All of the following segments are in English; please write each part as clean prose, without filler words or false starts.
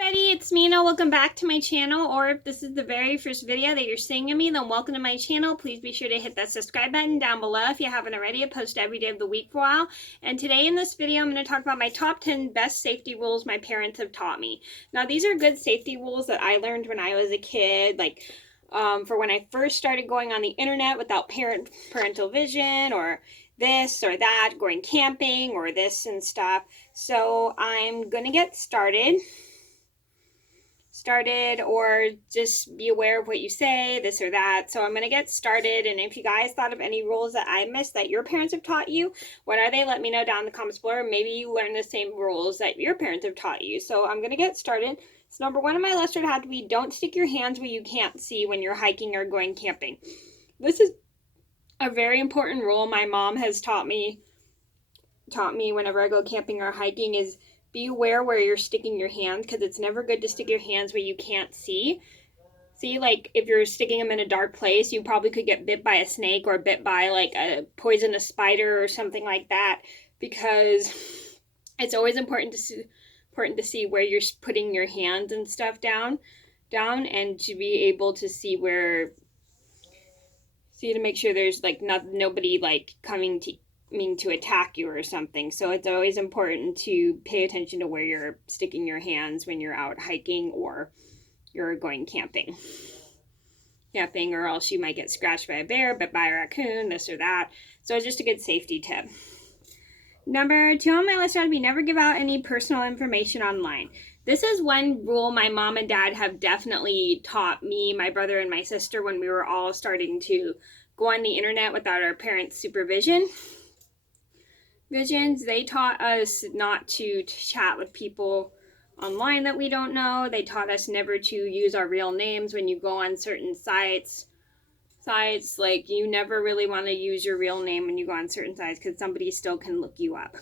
Everybody, it's Mena. Welcome back to my channel, or if this is the very first video that you're seeing of me, then welcome to my channel. Please be sure to hit that subscribe button down below if you haven't already. I post every day of the week for a while. And today in this video, I'm going to talk about my top 10 best safety rules my parents have taught me. Now, these are good safety rules that I learned when I was a kid, like for when I first started going on the internet without parental vision, or this or that, going camping or this and stuff. So I'm going to get started, or just be aware of what you say, this or that. So I'm going to get started, and if you guys thought of any rules that I missed that your parents have taught you, what are they? Let me know down in the comments below. Maybe you learn the same rules that your parents have taught you. So I'm going to get started. So number one on my list would have to be, don't stick your hands where you can't see when you're hiking or going camping. This is a very important rule my mom has taught me whenever I go camping or hiking, is be aware where you're sticking your hands, because it's never good to stick your hands where you can't see. See, like if you're sticking them in a dark place, you probably could get bit by a snake or bit by like a poisonous spider or something like that, because it's always important to see where you're putting your hands and stuff down, and to be able to see to make sure there's like nobody like coming to to attack you or something. So it's always important to pay attention to where you're sticking your hands when you're out hiking or you're going camping, or else you might get scratched by a bear, bit by a raccoon, this or that. So it's just a good safety tip. Number two on my list would be, never give out any personal information online. This is one rule my mom and dad have definitely taught me, my brother, and my sister when we were all starting to go on the internet without our parents' supervision. They taught us not to chat with people online that we don't know. They taught us never to use our real names when you go on certain sites. Like, you never really want to use your real name when you go on certain sites, because somebody still can look you up.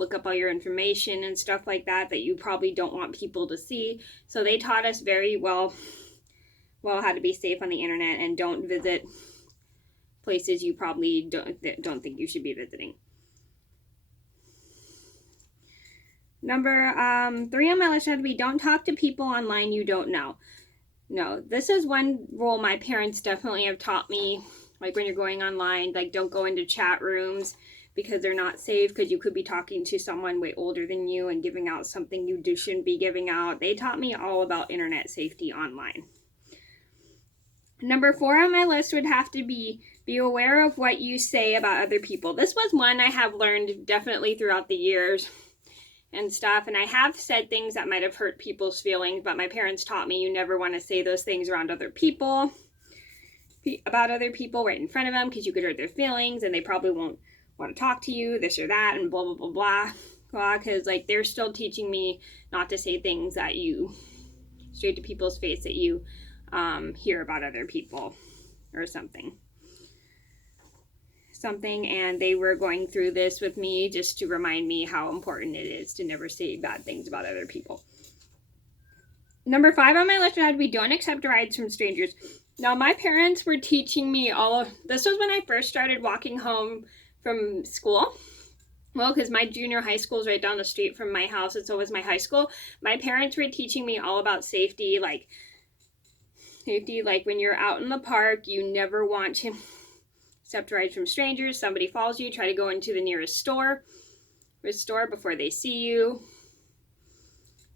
Look up all your information and stuff like that you probably don't want people to see. So they taught us very well how to be safe on the internet, and don't visit places you probably don't think you should be visiting. Number 3 on my list had to be, don't talk to people online you don't know. No, this is one rule my parents definitely have taught me. Like, when you're going online, like, don't go into chat rooms, because they're not safe, because you could be talking to someone way older than you and giving out something you shouldn't be giving out. They taught me all about internet safety online. Number 4 on my list would have to be aware of what you say about other people. This was one I have learned definitely throughout the years and stuff, and I have said things that might have hurt people's feelings, but my parents taught me you never want to say those things around other people, about other people, right in front of them, because you could hurt their feelings and they probably won't want to talk to you, this or that, and blah blah blah blah, because like they're still teaching me not to say things that you straight to people's face that you hear about other people or something, and they were going through this with me just to remind me how important it is to never say bad things about other people. Number 5 on my list would have to be, don't accept rides from strangers. Now, my parents were teaching me this was when I first started walking home from school. Well, because my junior high school is right down the street from my house, and so was my high school. My parents were teaching me all about safety, like when you're out in the park, you never want to accept rides from strangers. Somebody follows you, try to go into the nearest store before they see you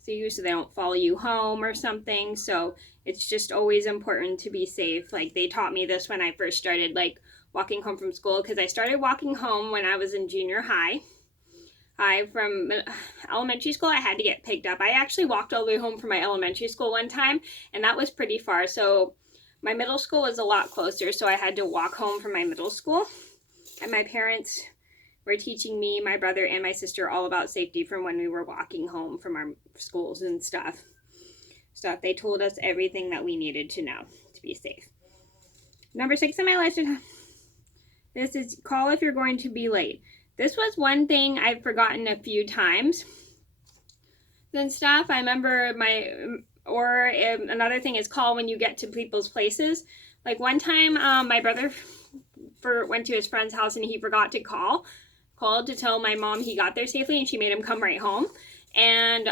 so they don't follow you home or something. So it's just always important to be safe. Like, they taught me this when I first started like walking home from school, because I started walking home when I was in junior high. From elementary school, I had to get picked up. I actually walked all the way home from my elementary school one time, and that was pretty far. So my middle school was a lot closer, so I had to walk home from my middle school. And my parents were teaching me, my brother, and my sister all about safety from when we were walking home from our schools and stuff. They told us everything that we needed to know to be safe. Number 6 on my list, this is, call if you're going to be late. This was one thing I've forgotten a few times and stuff. I remember another thing is, call when you get to people's places. Like, one time my brother went to his friend's house and he forgot to called to tell my mom he got there safely, and she made him come right home. And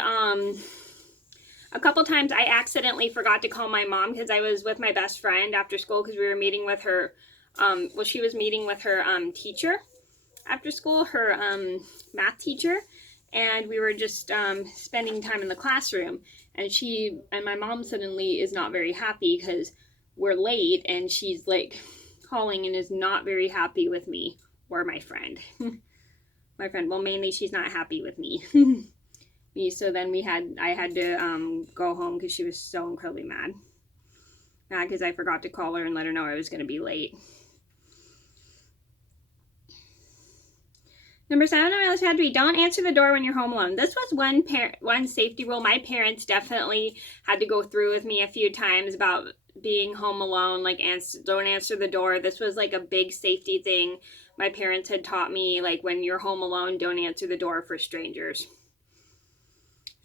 A couple times I accidentally forgot to call my mom because I was with my best friend after school because we were meeting with her, she was meeting with her teacher after school, her math teacher, and we were just spending time in the classroom, and my mom suddenly is not very happy because we're late, and she's like calling and is not very happy with me or my friend. Well, mainly she's not happy with me. So then I had to go home because she was so incredibly mad because I forgot to call her and let her know I was going to be late. Number 7 on my list had to be don't answer the door when you're home alone. This was one safety rule my parents definitely had to go through with me a few times about being home alone, like don't answer the door. This was like a big safety thing my parents had taught me, like when you're home alone, don't answer the door for strangers.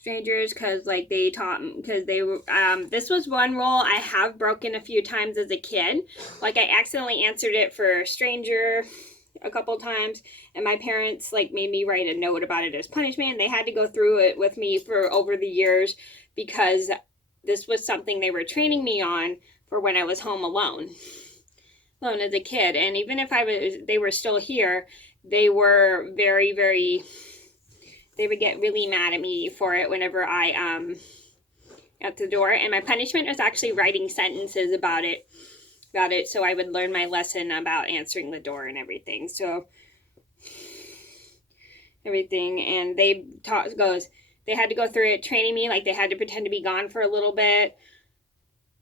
Because like they taught, because they were this was one rule I have broken a few times as a kid. Like I accidentally answered it for a stranger a couple times, and my parents like made me write a note about it as punishment, and they had to go through it with me for over the years because this was something they were training me on for when I was home alone as a kid. And even if they were still here, they were very they would get really mad at me for it whenever I at the door. And my punishment was actually writing sentences about it, so I would learn my lesson about answering the door and everything. So and they had to go through it training me, like they had to pretend to be gone for a little bit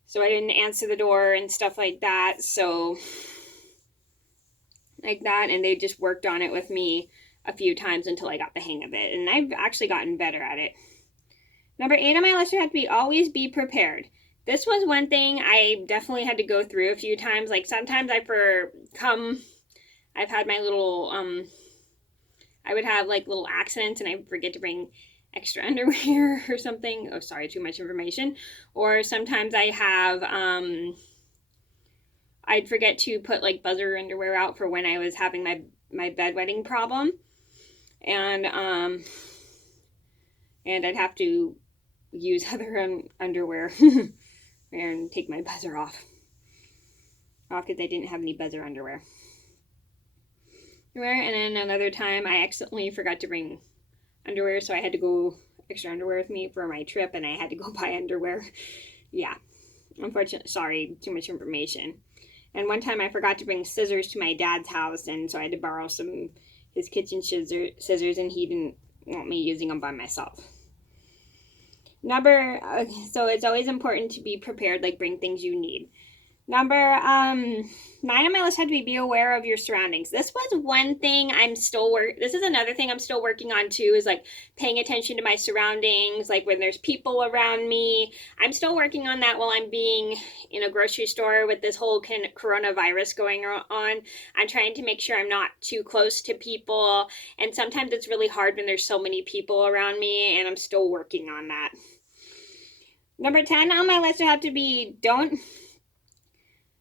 so I didn't answer the door and stuff like that. So like that, and they just worked on it with me a few times until I got the hang of it, and I've actually gotten better at it. Number 8 on my list had to be always be prepared. This was one thing I definitely had to go through a few times. Like sometimes I've had my little I would have like little accidents and I forget to bring extra underwear or something. Oh, sorry, too much information. Or sometimes I have I'd forget to put like buzzer underwear out for when I was having my bedwetting problem. And I'd have to use other underwear and take my buzzer off because I didn't have any buzzer underwear. And then another time I accidentally forgot to bring underwear, so I had to go extra underwear with me for my trip, and I had to go buy underwear. Yeah, unfortunately, sorry, too much information. And one time I forgot to bring scissors to my dad's house, and so I had to borrow his kitchen scissors, and he didn't want me using them by myself. So it's always important to be prepared, like bring things you need. Number 9 on my list had to be aware of your surroundings. This was one thing this is another thing I'm still working on too, is like paying attention to my surroundings, like when there's people around me. I'm still working on that while I'm being in a grocery store with this whole coronavirus going on. I'm trying to make sure I'm not too close to people, and sometimes it's really hard when there's so many people around me, and I'm still working on that. Number 10 on my list would have to be don't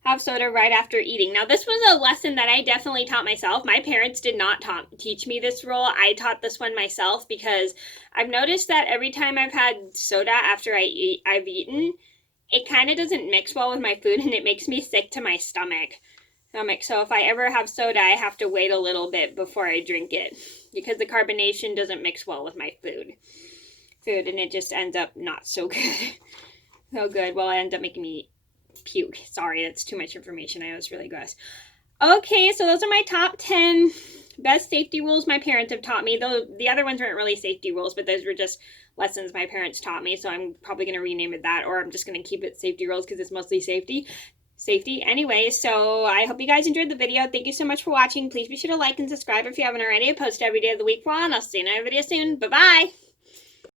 have soda right after eating. Now, this was a lesson that I definitely taught myself. My parents did not teach me this rule. I taught this one myself because I've noticed that every time I've had soda after I've eaten, it kind of doesn't mix well with my food, and it makes me sick to my stomach. So if I ever have soda, I have to wait a little bit before I drink it because the carbonation doesn't mix well with my food, and it just ends up not so good. Well, it ends up making me puke. Sorry, that's too much information. I was really gross. Okay, so those are my top 10 best safety rules my parents have taught me. Though the other ones weren't really safety rules, but those were just lessons my parents taught me. So I'm probably going to rename it that, or I'm just going to keep it safety rules because it's mostly safety. Anyway, so I hope you guys enjoyed the video. Thank you so much for watching. Please be sure to like and subscribe if you haven't already. I post every day of the week for all, and I'll see you in another video soon. Bye-bye.